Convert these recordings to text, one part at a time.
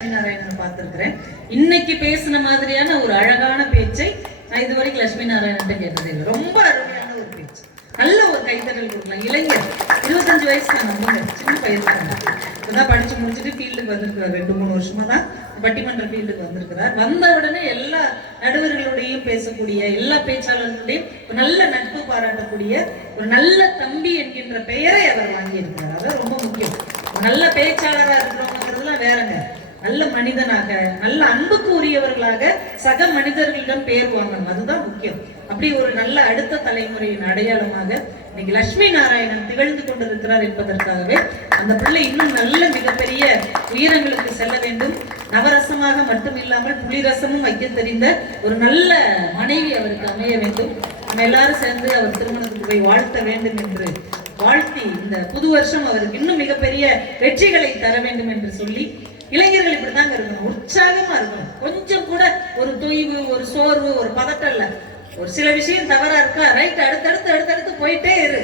நாராயணன் பார்த்திருக்கிறேன். இன்னைக்கு பேசின மாதிரியான ஒரு அழகான பேச்சை நான் இதுவரைக்கும் லட்சுமி நாராயணன் கேட்டதே இல்லை. ரொம்ப அருமையான ஒரு பேச்சு. நல்ல ஒரு கைத்தறல் கொடுக்கலாம். இளைஞர் 25 வயசு தான், நம்புங்க, சின்ன பயிர் தான். இப்பதான் படிச்சு முடிச்சுட்டு ஃபீல்டுக்கு வந்திருக்கிறார். 2-3 வருஷமா தான் பட்டிமன்ற ஃபீல்டுக்கு வந்திருக்கிறார். வந்த உடனே எல்லா நடுவர்களுடையும் பேசக்கூடிய எல்லா பேச்சாளர்களுடையும் ஒரு நல்ல நட்பு பாராட்டக்கூடிய ஒரு நல்ல தம்பி என்கின்ற பெயரை அவர் வாங்கியிருக்கிறார். அது ரொம்ப முக்கியம். நல்ல பேச்சாளராக இருக்கிறவங்கிறதுலாம் வேறங்க. நல்ல மனிதனாக, நல்ல அன்புக்கு உரியவர்களாக சக மனிதர்களிடம் பேர் வாங்கணும். அதுதான் முக்கியம். அப்படி ஒரு நல்ல அடுத்த தலைமுறையின் அடையாளமாக இன்னைக்கு லட்சுமி நாராயணன் திகழ்ந்து கொண்டிருக்கிறார் என்பதற்காகவே அந்த பிள்ளை இன்னும் நல்ல மிகப்பெரிய உயரங்களுக்கு செல்ல வேண்டும். நவரசமாக மட்டும் இல்லாமல் புலிரசமும் வைக்க தெரிந்த ஒரு நல்ல மனைவி அவருக்கு அமைய வேண்டும். நம்ம எல்லாரும் சேர்ந்து அவர் திருமணத்துக்கு போய் வாழ்த்த வேண்டும் என்று வாழ்த்தி இந்த புது வருஷம் அவருக்கு இன்னும் மிகப்பெரிய வெற்றிகளை தர வேண்டும் என்று சொல்லி, இளைஞர்கள் இப்படிதாங்க இருக்கணும், உற்சாகமா இருக்கணும். கொஞ்சம் கூட ஒரு தொய்வு, ஒரு சோர்வு, ஒரு பதட்டம் இல்ல. ஒரு சில விஷயம் தவறா இருக்கா, ரைட், அடுத்தடுத்து போயிட்டே இரு.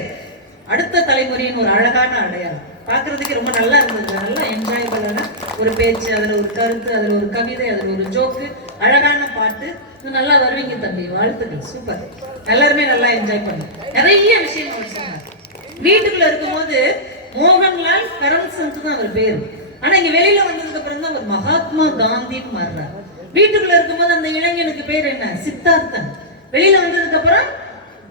அடுத்த தலைமுறையின் ஒரு அழகான அடையாளம் பாக்குறதுக்கு ரொம்ப நல்லா இருந்தது. நல்லா என்ஜாயபிளான ஒரு பேச்சு, அதுல ஒரு கருத்து, அதுல ஒரு கவிதை, அதுல ஒரு ஜோக்கு, அழகான பாட்டு. நல்லா வருவீங்க தம்பி, வாழ்த்துக்கள், சூப்பர். எல்லாருமே நல்லா என்ஜாய் பண்ணு. நிறைய விஷயம் அவர் சொன்னார். வீட்டுக்குள்ள இருக்கும்போது மோகன்லால் கரம்சந்த் தான் அவர் பேரு. ஆனா இங்க வெளியில வந்ததுக்கு அப்புறம் தான் அவர் மகாத்மா காந்தின்னு மாறுறார். வீட்டுக்குள்ள இருக்கும்போது அந்த இளைஞனுக்கு பேர் என்ன? சித்தார்த்தன். வெளியில வந்ததுக்கு அப்புறம்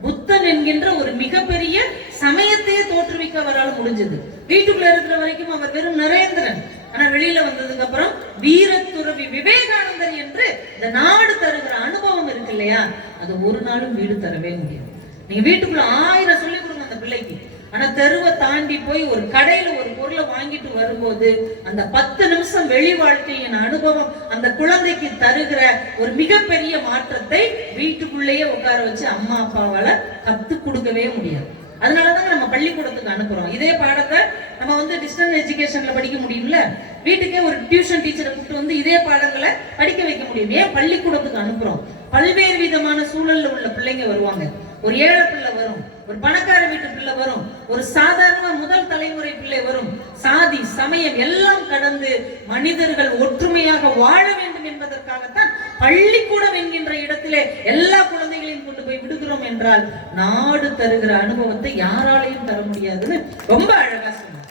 புத்தன் என்கின்ற ஒரு மிகப்பெரிய சமயத்தையே தோற்றுவிக்க அவரால் முடிஞ்சது. வீட்டுக்குள்ள இருக்கிற வரைக்கும் அவர் வெறும் நரேந்திரன். ஆனா வெளியில வந்ததுக்கு அப்புறம் வீரத்துறவி விவேகானந்தர் என்று இந்த நாடு தருகிற அனுபவம் இருக்கு இல்லையா, அது ஒரு நாளும் வீடு தரவே முடியாது. நீங்க வீட்டுக்குள்ள 1000 சொல்லி கொடுங்க அந்த பிள்ளைக்கு. ஆனா தெருவை தாண்டி போய் ஒரு கடையில ஒரு பொருளை வாங்கிட்டு வரும்போது அந்த 10 நிமிஷம் வெளி வாழ்க்கையின் அனுபவம் அந்த குழந்தைக்கு தருகிற ஒரு மிகப்பெரிய மாற்றத்தை வீட்டுக்குள்ளேயே உட்கார வச்சு அம்மா அப்பாவால கத்து கொடுக்கவே முடியாது. அதனாலதான் நம்ம பள்ளிக்கூடத்துக்கு அனுப்புறோம். இதே பாடத்தை நம்ம டிஸ்டன்ஸ் எஜுகேஷன்ல படிக்க முடியும்ல, வீட்டுக்கே ஒரு டியூஷன் டீச்சரை கூப்பிட்டு வந்து இதே பாடங்களை படிக்க வைக்க முடியும். ஏன் பள்ளிக்கூடத்துக்கு அனுப்புறோம்? பல்வேறு விதமான சூழல்ல உள்ள பிள்ளைங்க வருவாங்க. ஒரு ஏழை பிள்ளை வரும், ஒரு பணக்கார வீட்டு பிள்ளை வரும், ஒரு சாதாரண முதல் தலைமுறை பிள்ளை வரும். சாதி சமயம் எல்லாம் கடந்து மனிதர்கள் ஒற்றுமையாக வாழ வேண்டும் என்பதற்காகத்தான் பள்ளிக்கூடம் என்கின்ற இடத்திலே எல்லா குழந்தைகளையும் கொண்டு போய் விடுகிறோம் என்றால் நாடு தருகிற அனுபவத்தை யாராலையும் தர முடியாதுன்னு ரொம்ப அழகா சொன்னார்.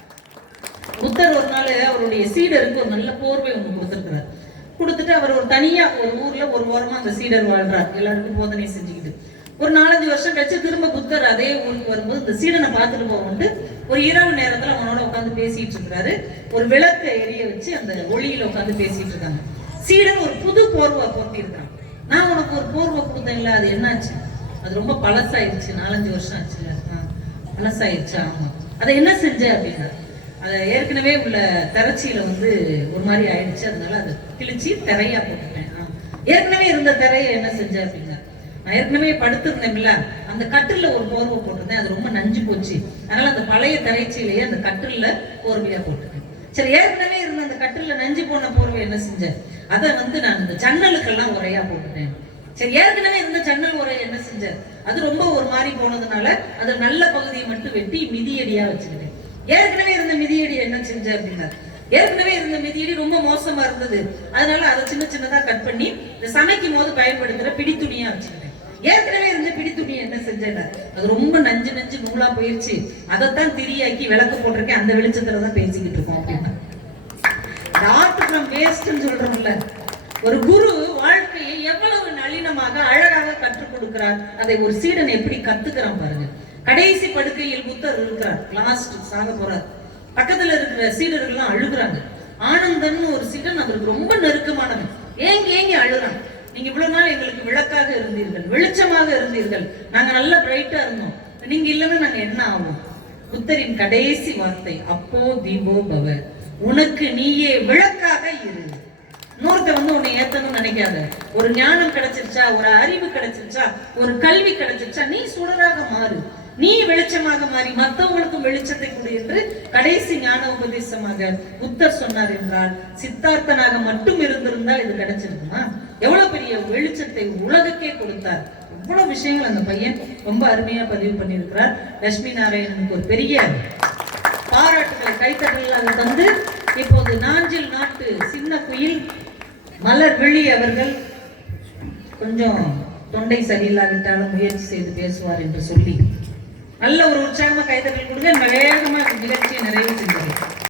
புத்தர் ஒரு நாள் அவருடைய சீடருக்கு ஒரு நல்ல போர்வை ஒன்று கொடுத்திருக்கிறார். கொடுத்துட்டு அவர் ஒரு தனியா ஒரு ஊர்ல ஒரு ஓரமா அந்த சீடர் வாழ்றார், எல்லாருக்கும் போதனை செஞ்சுக்கிட்டு. ஒரு 4-5 வருஷம் கழிச்சு திரும்ப புத்தர் அதே ஊருக்கு வரும்போது இந்த சீடனை பார்த்துட்டு போவோம்ட்டு ஒரு இரவு நேரத்துல அவனோட உட்காந்து பேசிட்டு இருக்கிறாரு. ஒரு விளக்கை எரிய வச்சு அந்த ஒளியில உட்காந்து பேசிட்டு இருக்காங்க. சீடன் ஒரு புது போர்வை போட்டி இருக்கான். நான் உனக்கு ஒரு போர்வை கொடுத்தேன்ல, அது என்னாச்சு? அது ரொம்ப பழசாயிருச்சு, 4-5 வருஷம் ஆச்சுல. பழசாயிருச்சு. ஆமா, அதை என்ன செஞ்ச அப்படின்னா, அதை ஏற்கனவே உள்ள திரைச்சியில ஒரு மாதிரி ஆயிடுச்சு, அதனால அதை கிழிச்சு திரையா போட்டுட்டேன். ஏற்கனவே இருந்த திரையை என்ன செஞ்ச அப்படின்னா, நான் ஏற்கனவே படுத்திருந்தேன்ல, அந்த கட்டில்ல ஒரு போர்வை போட்டிருந்தேன், அது ரொம்ப நஞ்சு போச்சு, அதனால அந்த பழைய திரைச்சியிலேயே அந்த கட்டில்ல போர்வையா போட்டுட்டேன். சரி, ஏற்கனவே இருந்த அந்த கட்டில்ல நஞ்சு போன போர்வை என்ன செஞ்சேன்? அதை நான் இந்த ஜன்னலுக்கெல்லாம் உரையா போட்டுட்டேன். சரி, ஏற்கனவே இருந்த ஜன்னல் உரை என்ன செஞ்சேன்? அது ரொம்ப ஒரு மாதிரி போனதுனால அது நல்ல பகுதியை மட்டும் வெட்டி மிதியடியா வச்சுக்கிட்டேன். ஏற்கனவே இருந்த மிதியடி என்ன செஞ்ச அப்படின்னா, ஏற்கனவே இருந்த மிதியடி ரொம்ப மோசமா இருந்தது, அதனால அதை சின்ன சின்னதா கட் பண்ணி இந்த சமைக்கும் போது பயன்படுத்துற பிடித்துணியா வச்சுக்கிட்டேன். ஏற்கனவே இருந்த பிடித்துணி என்ன செஞ்சேன்? அது ரொம்ப நஞ்சு நூலா போயிடுச்சு, அதைத்தான் திரியாக்கி விளக்கு போட்டிருக்கேன், அந்த வெளிச்சத்துலதான் பேசிக்கிட்டு இருக்கோம் அப்படின்னா. சொல்றோம்ல, ஒரு குரு வாழ்க்கையை எவ்வளவு நளினமாக அழகாக கற்றுக் கொடுக்கிறார், அதை ஒரு சீடன் எப்படி கத்துக்கிறான் பாருங்க. கடைசி படுக்கையில் புத்தர் இருக்கிறார், லாஸ்ட் சாக போறார். பக்கத்துல இருக்கிற சீடர்கள் அழுகுறாங்க. ஆனந்தன் ஒரு சீடன் அவருக்கு ரொம்ப நெருக்கமானவன். ஏங்கி அழுறான். நீங்க இவ்வளவு நாள் எங்களுக்கு விளக்காக இருந்தீர்கள், வெளிச்சமாக இருந்தீர்கள், நாங்க நல்ல பிரைட்டா இருந்தோம், நீங்க இல்லைன்னா நாங்க என்ன ஆகும்? புத்தரின் கடைசி வார்த்தை, அப்போ தீபோ பவ, உனக்கு நீயே விளக்காக இரு. இன்னொருத்த உன்னை ஏத்தணும்னு நினைக்காத. ஒரு ஞானம் கிடைச்சிருச்சா, ஒரு அறிவு கிடைச்சிருச்சா, ஒரு கல்வி கிடைச்சிருச்சா, நீ சுடராக மாறு, நீ வெளிச்சமாக மாறி மற்றவங்களுக்கும் வெளிச்சத்தை கொடு என்று கடைசி ஞான உபதேசமாக புத்தர் சொன்னார் என்றால், சித்தார்த்தனாக மட்டும் இருந்திருந்தால் இது கிடைச்சிருக்குமா? எவ்வளவு பெரிய வெளிச்சத்தை உலகுக்கே கொடுத்தார். இவ்வளவு விஷயங்கள் அந்த பையன் ரொம்ப அருமையா பதிவு பண்ணியிருக்கிறார். லட்சுமி நாராயணனுக்கு ஒரு பெரிய பாராட்டுகளை கைத்தட்டல் அதை தந்து இப்போது நாஞ்சில் நாட்டு சின்ன குயில் மலர் விழி அவர்கள் கொஞ்சம் தொண்டை சரியில்லாவிட்டாலும் முயற்சி செய்து பேசுவார் என்று சொல்லி நல்ல ஒரு உற்சாகமா கைதட்டல் கொடுங்க. வேகமா நிகழ்ச்சியை நிறைவு செஞ்சது.